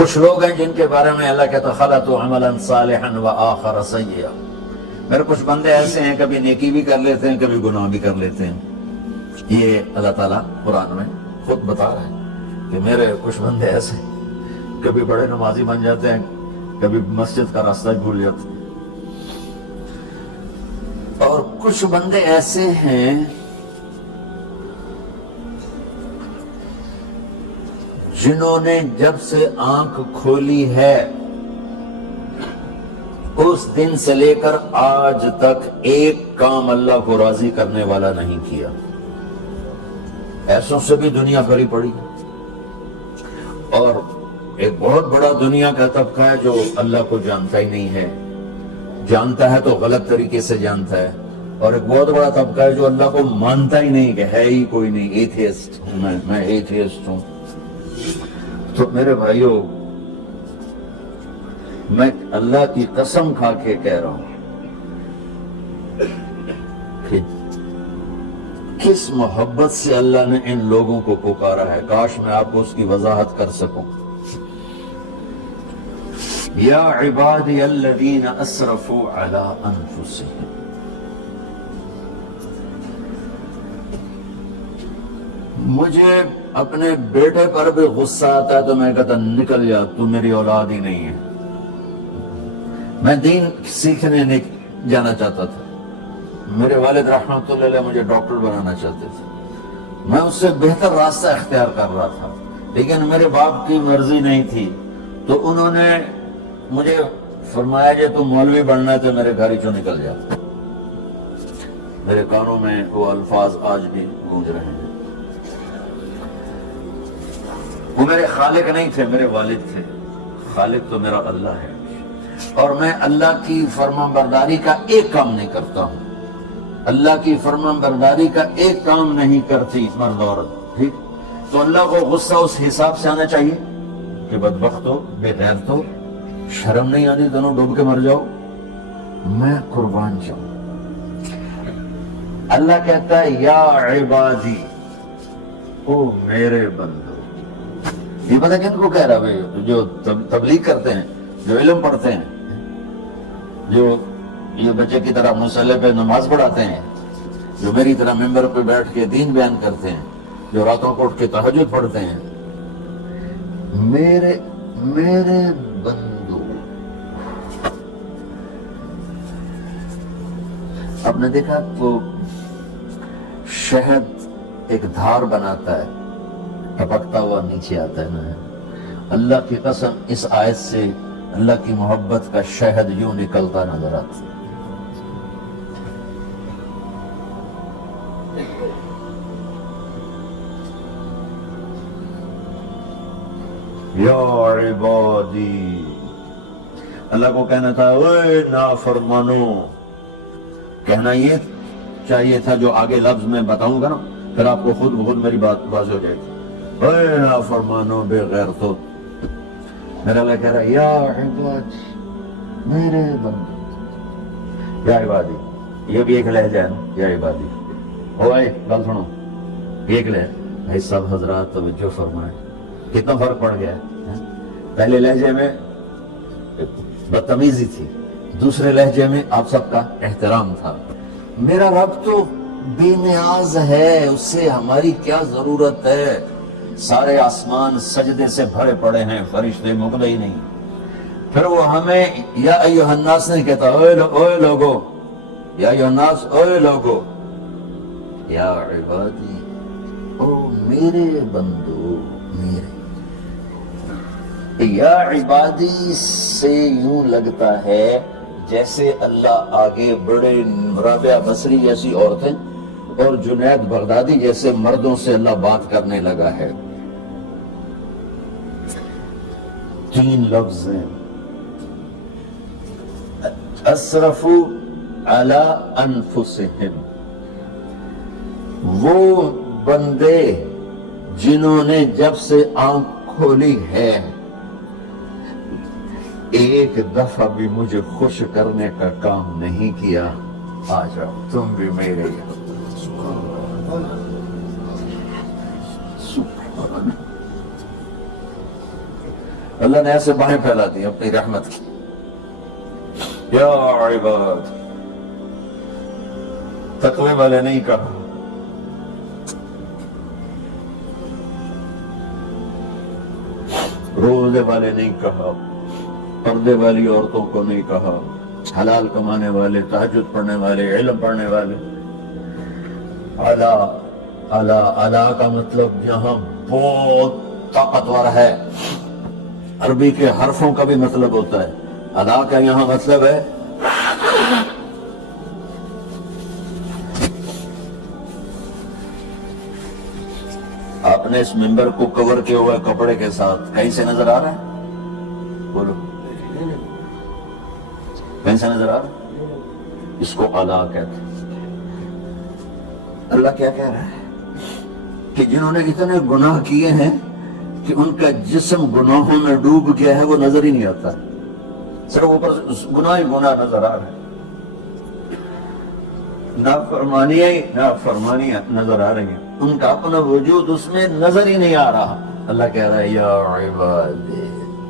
کچھ لوگ ہیں جن کے بارے میں اللہ کہتا خلطوا عملا صالحا وآخر سیئا. میرے کچھ بندے ایسے ہیں کبھی نیکی بھی کر لیتے ہیں کبھی گناہ بھی کر لیتے ہیں. یہ اللہ تعالیٰ قرآن میں خود بتا رہے ہیں کہ میرے کچھ بندے ایسے ہیں کبھی بڑے نمازی بن جاتے ہیں کبھی مسجد کا راستہ بھول جاتے ہیں. اور کچھ بندے ایسے ہیں جنہوں نے جب سے آنکھ کھولی ہے اس دن سے لے کر آج تک ایک کام اللہ کو راضی کرنے والا نہیں کیا. ایسوں سے بھی دنیا بھری پڑی. اور ایک بہت بڑا دنیا کا طبقہ ہے جو اللہ کو جانتا ہی نہیں ہے, جانتا ہے تو غلط طریقے سے جانتا ہے. اور ایک بہت بڑا طبقہ ہے جو اللہ کو مانتا ہی نہیں کہ ہے ہی کوئی نہیں, ایتھیسٹ ہوں میں ایتھیسٹ ہوں. تو میرے بھائیوں, میں اللہ کی قسم کھا کے کہہ رہا ہوں کہ کس محبت سے اللہ نے ان لوگوں کو پکارا ہے, کاش میں آپ کو اس کی وضاحت کر سکوں. یا عبادی الذین اسرفوا علی انفسہم, مجھے اپنے بیٹے پر بھی غصہ آتا ہے تو میں کہتا نکل جا, تو میری اولاد ہی نہیں ہے. میں دین سیکھنے نہیں جانا چاہتا تھا, میرے والد رحمۃ اللہ علیہ مجھے ڈاکٹر بنانا چاہتے تھے, میں اس سے بہتر راستہ اختیار کر رہا تھا, لیکن میرے باپ کی مرضی نہیں تھی. تو انہوں نے مجھے فرمایا کہ تم مولوی بننا ہے تو میرے گھر چوں نکل جا. میرے کانوں میں وہ الفاظ آج بھی گونج رہے ہیں. وہ میرے خالق نہیں تھے, میرے والد تھے. خالق تو میرا اللہ ہے, اور میں اللہ کی فرمان برداری کا ایک کام نہیں کرتا ہوں. اللہ کی فرمان برداری کا ایک کام نہیں کرتی مرد عورت, ٹھیک؟ تو اللہ کو غصہ اس حساب سے آنا چاہیے کہ بدبخت ہو, بے غیرت ہو, شرم نہیں آنی, دونوں ڈوب کے مر جاؤ. میں قربان جاؤں. اللہ کہتا ہے یا عبادی, او میرے بندو. یہ پتہ کن کو کہہ رہا ہے؟ جو تبلیغ کرتے ہیں, جو علم پڑھتے ہیں, جو یہ بچے کی طرح مصلی پہ نماز پڑھاتے ہیں, جو میری طرح ممبر پہ بیٹھ کے دین بیان کرتے ہیں, جو راتوں کو اٹھ کے تہجد پڑھتے ہیں. میرے بندو, آپ نے دیکھا وہ شہد ایک دھار بناتا ہے, ٹپکتا ہوا نیچے آتا ہے نا. اللہ کی قسم اس آیت سے اللہ کی محبت کا شہد یوں نکلتا نظر آتا. یا عبادی, اللہ کو کہنا تھا اے نافرمانو. کہنا یہ چاہیے تھا جو آگے لفظ میں بتاؤں گا نا, پھر آپ کو خود بخود میری بات واضح ہو جائے گی. اے نافرمانو بے غیرتو. میرا اللہ کہہ رہا ہے یا عبادی, میرے بندے. یا عبادی یہ بھی ایک لہجہ ہے نا, یا عبادی. او اے بات سنو, ایک لہجہ. بھائی سب حضرات توجہ فرمائیں, کتنا فرق پڑ گیا ہے. پہلے لہجے میں بدتمیزی تھی, دوسرے لہجے میں آپ سب کا احترام تھا. میرا رب تو بے نیاز ہے, اس سے ہماری کیا ضرورت ہے. سارے آسمان سجدے سے بھرے پڑے ہیں, فرشتے مقدر ہی نہیں. پھر وہ ہمیں یا ایھا الناس نہیں کہتا, اوے لوگو, یا ایھا الناس, اوے لوگو. یا عبادی, او میرے بندو, میرے. یا عبادی سے یوں لگتا ہے جیسے اللہ آگے بڑے رابعہ بصری جیسی عورتیں اور جنید بغدادی جیسے مردوں سے اللہ بات کرنے لگا ہے. 3 لفظ ہیں, اسرفوا علی انفسہم. وہ بندے جنہوں نے جب سے آنکھ کھولی ہے ایک دفعہ بھی مجھے خوش کرنے کا کام نہیں کیا. آ جاؤ تم بھی میرے یہاں. اللہ نے ایسے باہیں پھیلا دی اپنی رحمت کی. یا عباد، تقوی والے نہیں کہا، روزے والے نہیں کہا، پردے والی عورتوں کو نہیں کہا، حلال کمانے والے، تہجد پڑھنے والے، علم پڑھنے والے. اعلیٰ اعلیٰ اعلیٰ کا مطلب یہاں بہت طاقتور ہے. عربی کے حرفوں کا بھی مطلب ہوتا ہے. اعلیٰ کا یہاں مطلب ہے آپ نے اس ممبر کو کور کیا ہوا ہے کپڑے کے ساتھ، کہیں سے نظر آ رہا ہے؟ بولو، کہیں سے نظر آ رہا ہے؟ اس کو اعلیٰ کہتے ہیں. اللہ کیا کہہ رہا ہے کہ جنہوں نے اتنے گناہ کیے ہیں کہ ان کا جسم گناہوں میں ڈوب گیا ہے، وہ نظر ہی نہیں آتا، صرف اوپر گناہ ہی گناہ نظر آ رہا ہے، نافرمانیاں نظر آ رہی ہیں، ان کا اپنا وجود اس میں نظر ہی نہیں آ رہا. اللہ کہہ رہا ہے یا عبادی،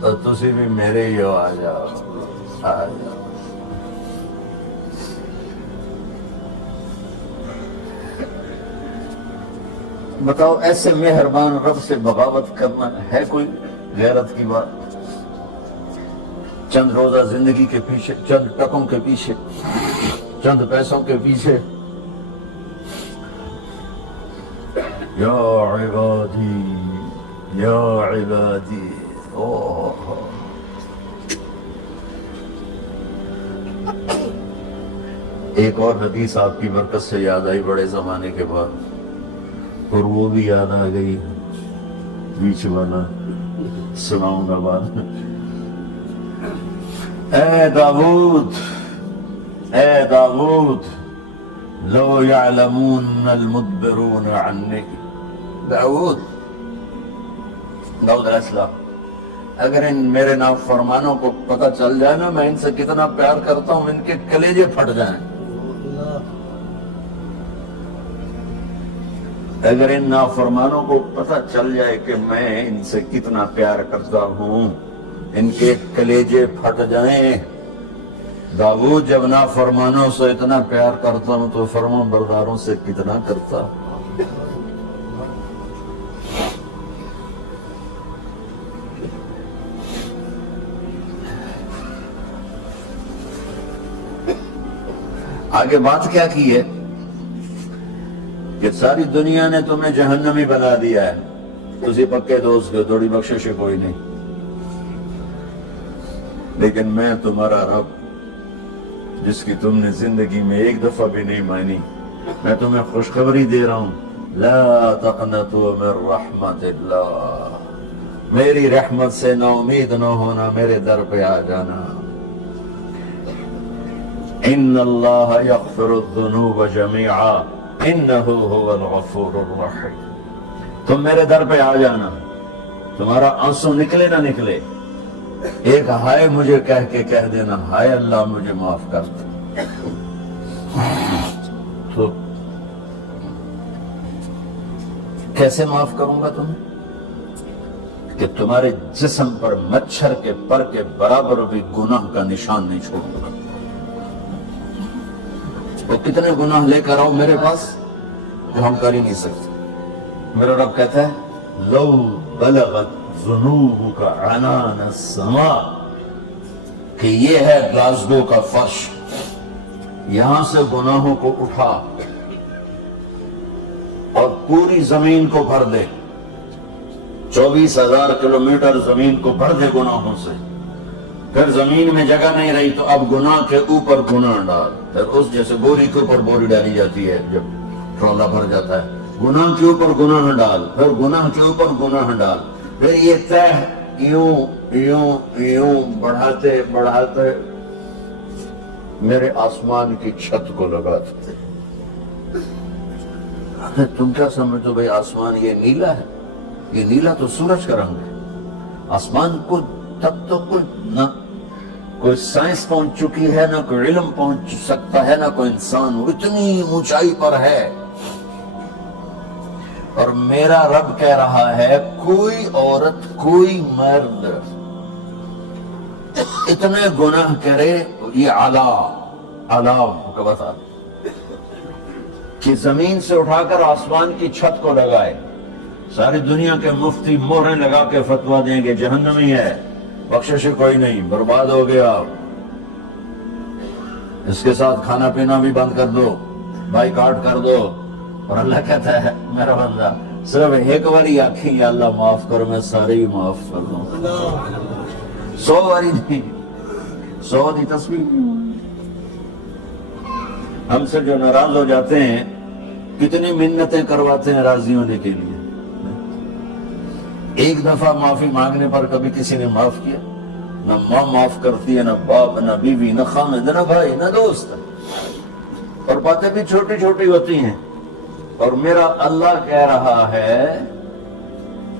تو تسی بھی میرے ہی آ جاؤ، آ جاؤ. بتاؤ ایسے مہربان رب سے بغاوت کرنا ہے کوئی غیرت کی بات؟ چند روزہ زندگی کے پیچھے، چند ٹکوں کے پیچھے، چند پیسوں کے پیچھے. یا عبادی یا عبادی. ایک اور حدیث آپ کی برکت سے یاد آئی بڑے زمانے کے بعد، اور وہ بھی یاد آ گئی، بیچ والا سناؤں گا بعد میں. اے داؤد، اے داؤد، لو یعلمون المدبرون عنی. داؤد علیہ السلام، اگر ان میرے نافرمانوں کو پتہ چل جائے نا میں ان سے کتنا پیار کرتا ہوں، ان کے کلیجے پھٹ جائیں. اگر ان نافرمانوں کو پتہ چل جائے کہ میں ان سے کتنا پیار کرتا ہوں، ان کے کلیجے پھٹ جائیں. داؤد جب نافرمانوں سے اتنا پیار کرتا ہوں تو فرما برداروں سے کتنا کرتا. آگے بات کیا کی ہے کہ ساری دنیا نے تمہیں جہنمی بنا دیا ہے، تجھے پکے دوست کو تھوڑی بخشش کوئی نہیں، لیکن میں تمہارا رب جس کی تم نے زندگی میں ایک دفعہ بھی نہیں مانی، میں تمہیں خوشخبری دے رہا ہوں، لا تقنطوا من رحمت اللہ، میری رحمت سے نا امید نہ ہونا، میرے در پہ آ جانا. ان اللہ یغفر الذنوب جميعا انہ هو الغفور الرحیم. تم میرے در پہ آ جانا، تمہارا آنسو نکلے نہ نکلے، ایک ہائے مجھے کہہ کے کہہ دینا، ہائے اللہ مجھے معاف کر دے. تو کیسے معاف کروں گا تمہیں؟ کہ تمہارے جسم پر مچھر کے پر کے برابر بھی گناہ کا نشان نہیں چھوڑوں گا. وہ کتنے گناہ لے کر آؤں میرے پاس جو ہم کر ہی نہیں سکتے. میرا رب کہتا ہے لو بلغت ذنوبک عنان السماء، کہ یہ ہے گلاسگو کا فرش، یہاں سے گناہوں کو اٹھا اور پوری زمین کو بھر دے، 24,000 کلومیٹر زمین کو بھر دے گناہوں سے. پھر زمین میں جگہ نہیں رہی تو اب گناہ کے اوپر گناہ ڈال. پھر اس جیسے بوری کے اوپر بوری ڈالی جاتی ہے جب ٹرالا بھر جاتا ہے، گناہ کے اوپر گناہ ڈال، پھر گناہ کے اوپر گناہ ڈال، پھر یہ تہ یوں یوں یوں بڑھاتے بڑھاتے میرے آسمان کی چھت کو لگاتے. تم کیا سمجھو بھائی آسمان یہ نیلا ہے؟ یہ نیلا تو سورج کا رنگ ہے. آسمان کو تب تو نہ کوئی سائنس پہنچ چکی ہے، نہ کوئی علم پہنچ سکتا ہے، نہ کوئی انسان، وہ اتنی اونچائی پر ہے. اور میرا رب کہہ رہا ہے کوئی عورت کوئی مرد اتنے گناہ کرے یہ علام کا بتا کہ زمین سے اٹھا کر آسمان کی چھت کو لگائے، ساری دنیا کے مفتی مہریں لگا کے فتویٰ دیں گے جہنمی ہے، بخشش کوئی نہیں، برباد ہو گیا، اس کے ساتھ کھانا پینا بھی بند کر دو، بائیکاٹ کر دو. اور اللہ کہتا ہے میرا بندہ صرف ایک باری آنکھیں یا اللہ معاف کرو، میں سارے ہی معاف کر دوں. 100 باری نہیں، 100 دی تصویر. ہم سے جو ناراض ہو جاتے ہیں کتنی منتیں کرواتے ہیں راضی ہونے کے لیے. ایک دفعہ معافی مانگنے پر کبھی کسی نے معاف کیا؟ نہ ماں معاف کرتی ہے، نہ باپ، نہ بیوی، نہ خامد، نہ بھائی، نہ دوست. اور باتیں بھی چھوٹی چھوٹی ہوتی ہیں. اور میرا اللہ کہہ رہا ہے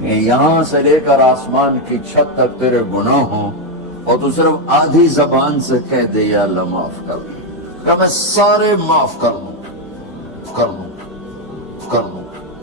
کہ یہاں سے لے کر آسمان کی چھت تک تیرے گناہ ہوں اور تو صرف آدھی زبان سے کہہ دے یا اللہ معاف کر دوں، کہ میں سارے معاف کر دوں.